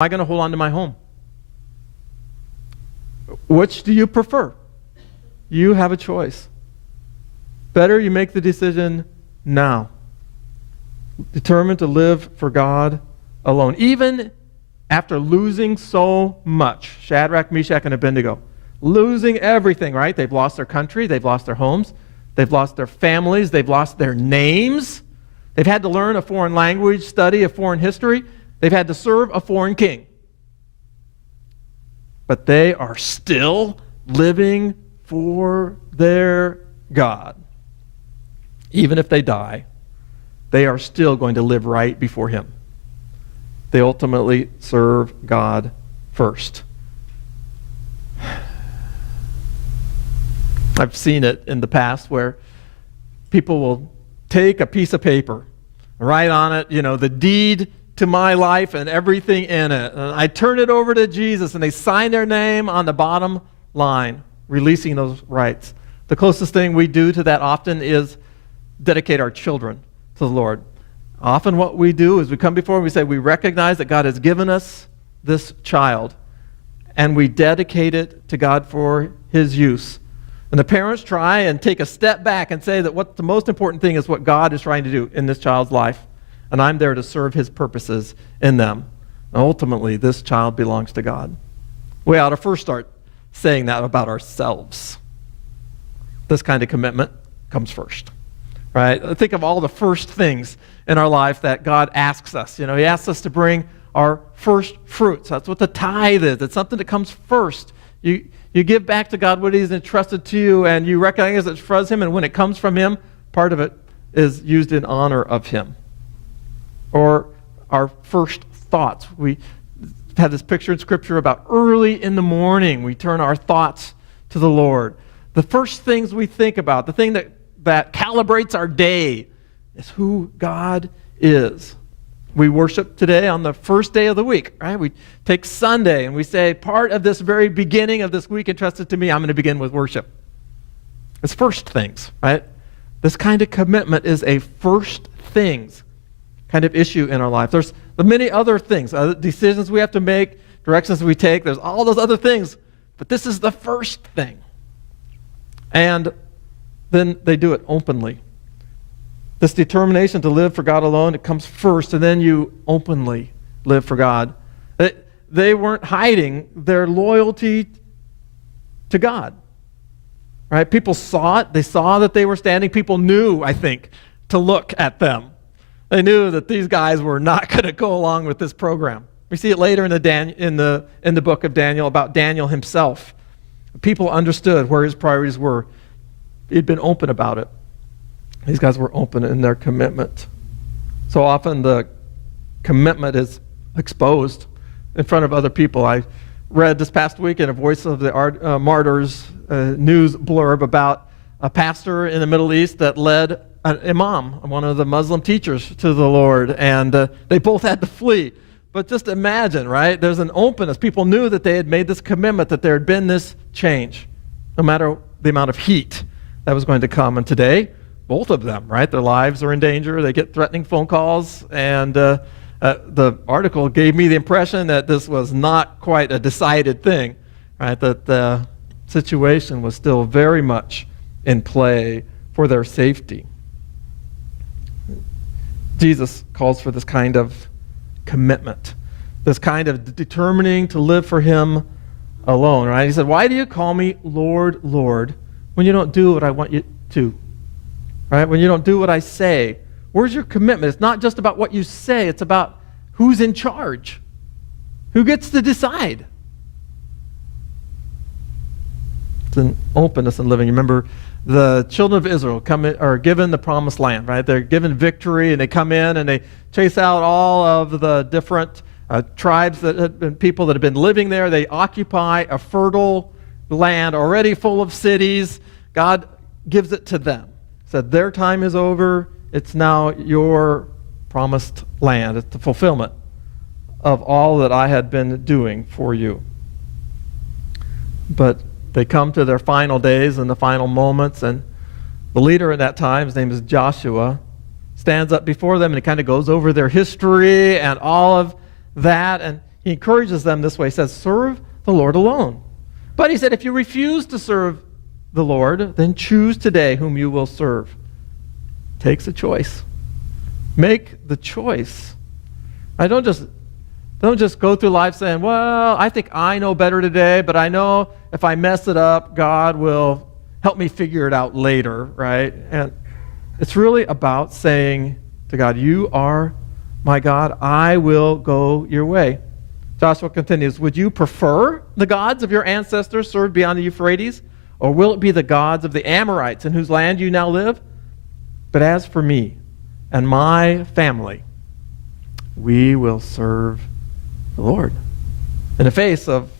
I going to hold on to my home? Which do you prefer? You have a choice. Better you make the decision now. Determined to live for God alone. Even after losing so much. Shadrach, Meshach, and Abednego. Losing everything, right? They've lost their country. They've lost their homes. They've lost their families. They've lost their names. They've had to learn a foreign language, study a foreign history. They've had to serve a foreign king. But they are still living for their God. Even if they die, they are still going to live right before Him. They ultimately serve God first. I've seen it in the past where people will take a piece of paper, write on it, the deed to my life and everything in it. And I turn it over to Jesus, and they sign their name on the bottom line, releasing those rights. The closest thing we do to that often is dedicate our children to the Lord. Often what we do is we come before and we say we recognize that God has given us this child, and we dedicate it to God for His use. And the parents try and take a step back and say that what the most important thing is what God is trying to do in this child's life. And I'm there to serve His purposes in them. And ultimately, this child belongs to God. We ought to first start saying that about ourselves. This kind of commitment comes first. Right? Think of all the first things in our life that God asks us. He asks us to bring our first fruits. That's what the tithe is. It's something that comes first. You give back to God what He's entrusted to you, and you recognize it's from Him, and when it comes from Him, part of it is used in honor of Him. Or our first thoughts. We have this picture in Scripture about early in the morning, we turn our thoughts to the Lord. The first things we think about, the thing that calibrates our day, is who God is. We worship today on the first day of the week, right? We take Sunday and we say, part of this very beginning of this week entrusted to me, I'm going to begin with worship. It's first things, right? This kind of commitment is a first things kind of issue in our life. There's many other things, decisions we have to make, directions we take. There's all those other things, but this is the first thing. And then they do it openly. This determination to live for God alone, it comes first, and then you openly live for God. They weren't hiding their loyalty to God. Right? People saw it. They saw that they were standing. People knew, I think, to look at them. They knew that these guys were not going to go along with this program. We see it later in the book of Daniel about Daniel himself. People understood where his priorities were. He'd been open about it. These guys were open in their commitment. So often the commitment is exposed in front of other people. I read this past week in a Voice of the Martyrs news blurb about a pastor in the Middle East that led an imam, one of the Muslim teachers, to the Lord, and they both had to flee. But just imagine, right? There's an openness. People knew that they had made this commitment, that there had been this change, no matter the amount of heat that was going to come. And today, both of them, right? Their lives are in danger. They get threatening phone calls, and the article gave me the impression that this was not quite a decided thing, right? That the situation was still very much in play for their safety. Jesus calls for this kind of commitment, this kind of determining to live for Him alone, right? He said, "Why do you call me Lord, Lord, when you don't do what I want you to?" Right? When you don't do what I say. Where's your commitment? It's not just about what you say. It's about who's in charge. Who gets to decide? It's an openness in living. Remember, the children of Israel are given the promised land, right? They're given victory, and they come in and they chase out all of the different tribes and people that have been living there. They occupy a fertile land already full of cities. God gives it to them. Said their time is over. It's now your promised land. It's the fulfillment of all that I had been doing for you. But they come to their final days and the final moments, and the leader at that time, his name is Joshua, stands up before them and he kind of goes over their history and all of that, and he encourages them this way. He says, serve the Lord alone. But he said, if you refuse to serve the Lord, then choose today whom you will serve. Takes a choice. Make the choice. Don't just go through life saying, well, I think I know better today, but I know if I mess it up, God will help me figure it out later, right? And it's really about saying to God, you are my God, I will go your way. Joshua continues, would you prefer the gods of your ancestors served beyond the Euphrates? Or will it be the gods of the Amorites in whose land you now live? But as for me and my family, we will serve the Lord. In the face of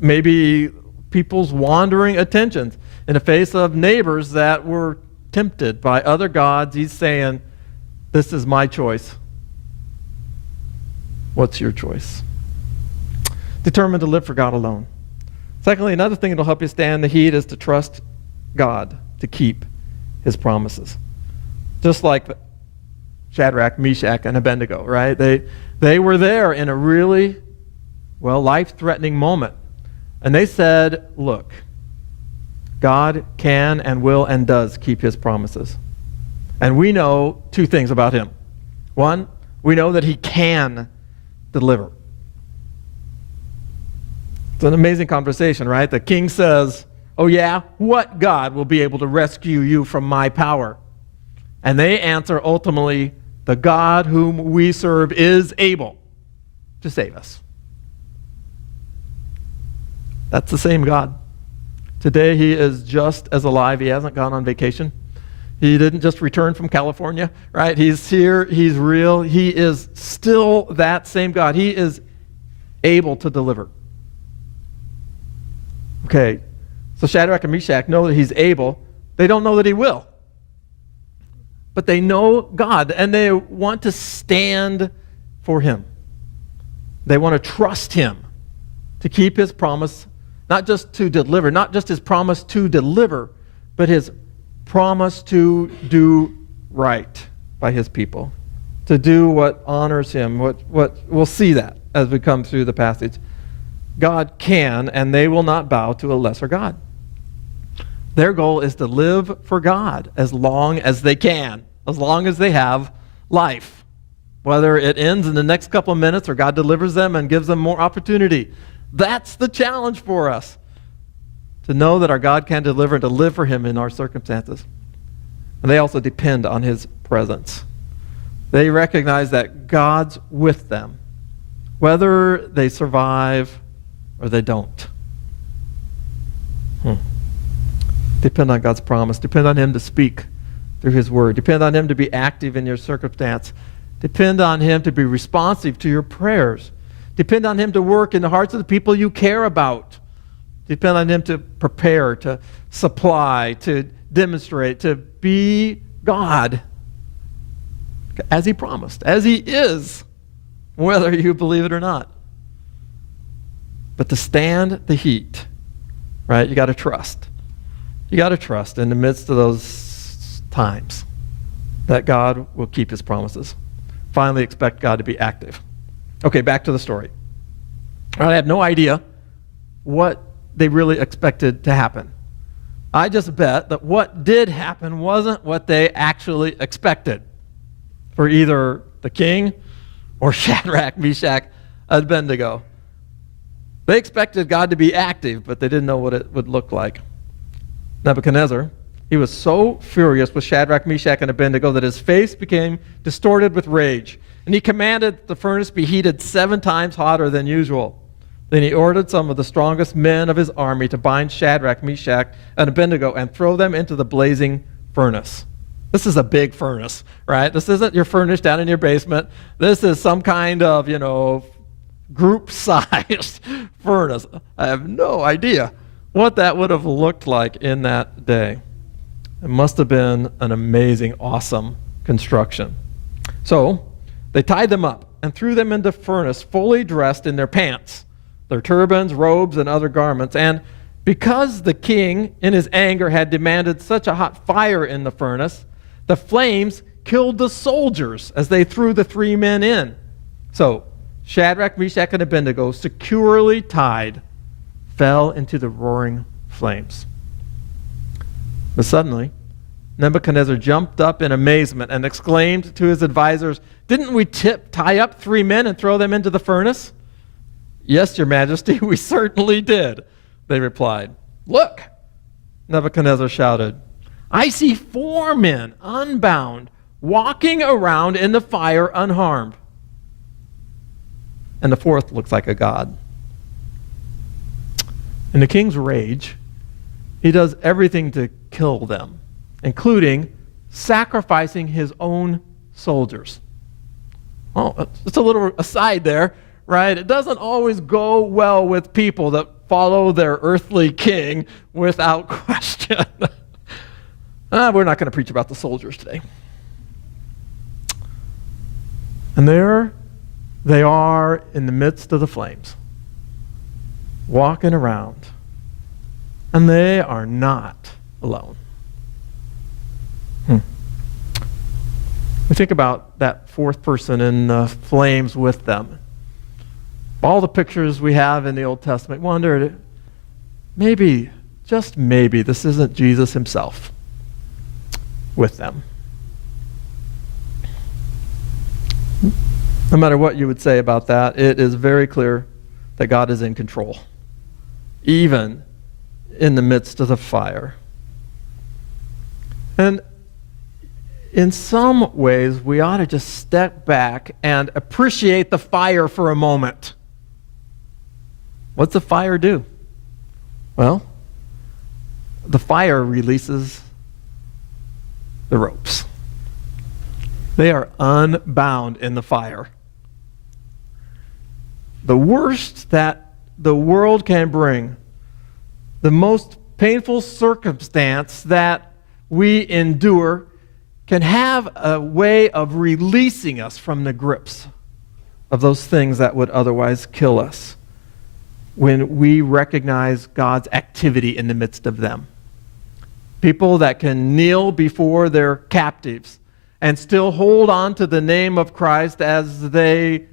maybe people's wandering attentions, in the face of neighbors that were tempted by other gods, he's saying, this is my choice. What's your choice? Determined to live for God alone. Secondly, another thing that will help you stand the heat is to trust God to keep his promises. Just like Shadrach, Meshach, and Abednego, right? They were there in a really, life-threatening moment. And they said, look, God can and will and does keep his promises. And we know two things about him. One, we know that he can deliver. It's an amazing conversation, right? The king says, oh yeah, what God will be able to rescue you from my power? And they answer ultimately, the God whom we serve is able to save us. That's the same God. Today he is just as alive. He hasn't gone on vacation. He didn't just return from California, right? He's here. He's real. He is still that same God. He is able to deliver. Okay, so Shadrach and Meshach know that he's able. They don't know that he will. But they know God, and they want to stand for him. They want to trust him to keep his promise, not just to deliver, not just his promise to deliver, but his promise to do right by his people, to do what honors him. What we'll see that as we come through the passage. God can, and they will not bow to a lesser God. Their goal is to live for God as long as they can, as long as they have life. Whether it ends in the next couple of minutes or God delivers them and gives them more opportunity. That's the challenge for us, to know that our God can deliver and to live for him in our circumstances. And they also depend on his presence. They recognize that God's with them, whether they survive or they don't. Depend on God's promise. Depend on him to speak through his word. Depend on him to be active in your circumstance. Depend on him to be responsive to your prayers. Depend on him to work in the hearts of the people you care about. Depend on him to prepare, to supply, to demonstrate, to be God as he promised, as he is, whether you believe it or not. But to stand the heat, right, you got to trust. You got to trust in the midst of those times that God will keep his promises. Finally, expect God to be active. Okay, back to the story. I have no idea what they really expected to happen. I just bet that what did happen wasn't what they actually expected for either the king or Shadrach, Meshach, and Abednego. They expected God to be active, but they didn't know what it would look like. Nebuchadnezzar, he was so furious with Shadrach, Meshach, and Abednego that his face became distorted with rage. And he commanded that the furnace be heated 7 times hotter than usual. Then he ordered some of the strongest men of his army to bind Shadrach, Meshach, and Abednego and throw them into the blazing furnace. This is a big furnace, right? This isn't your furnace down in your basement. This is some kind of, group-sized furnace. I have no idea what that would have looked like in that day. It must have been an amazing, awesome construction. So they tied them up and threw them into the furnace, fully dressed in their pants, their turbans, robes, and other garments. And because the king, in his anger, had demanded such a hot fire in the furnace, the flames killed the soldiers as they threw the 3 men in. So Shadrach, Meshach, and Abednego, securely tied, fell into the roaring flames. But suddenly, Nebuchadnezzar jumped up in amazement and exclaimed to his advisors, "Didn't we tie up 3 men and throw them into the furnace?" "Yes, your majesty, we certainly did," they replied. "Look," Nebuchadnezzar shouted, "I see 4 men unbound, walking around in the fire unharmed. And the 4th looks like a god." In the king's rage, he does everything to kill them, including sacrificing his own soldiers. Oh, just a little aside there, right? It doesn't always go well with people that follow their earthly king without question. We're not going to preach about the soldiers today. And there they are in the midst of the flames, walking around, and they are not alone. We think about that 4th person in the flames with them. All the pictures we have in the Old Testament, wonder, maybe, just maybe, this isn't Jesus himself with them. No matter what you would say about that, it is very clear that God is in control, even in the midst of the fire. And in some ways, we ought to just step back and appreciate the fire for a moment. What's the fire do? Well, the fire releases the ropes. They are unbound in the fire. The worst that the world can bring, the most painful circumstance that we endure, can have a way of releasing us from the grips of those things that would otherwise kill us when we recognize God's activity in the midst of them. People that can kneel before their captives and still hold on to the name of Christ as they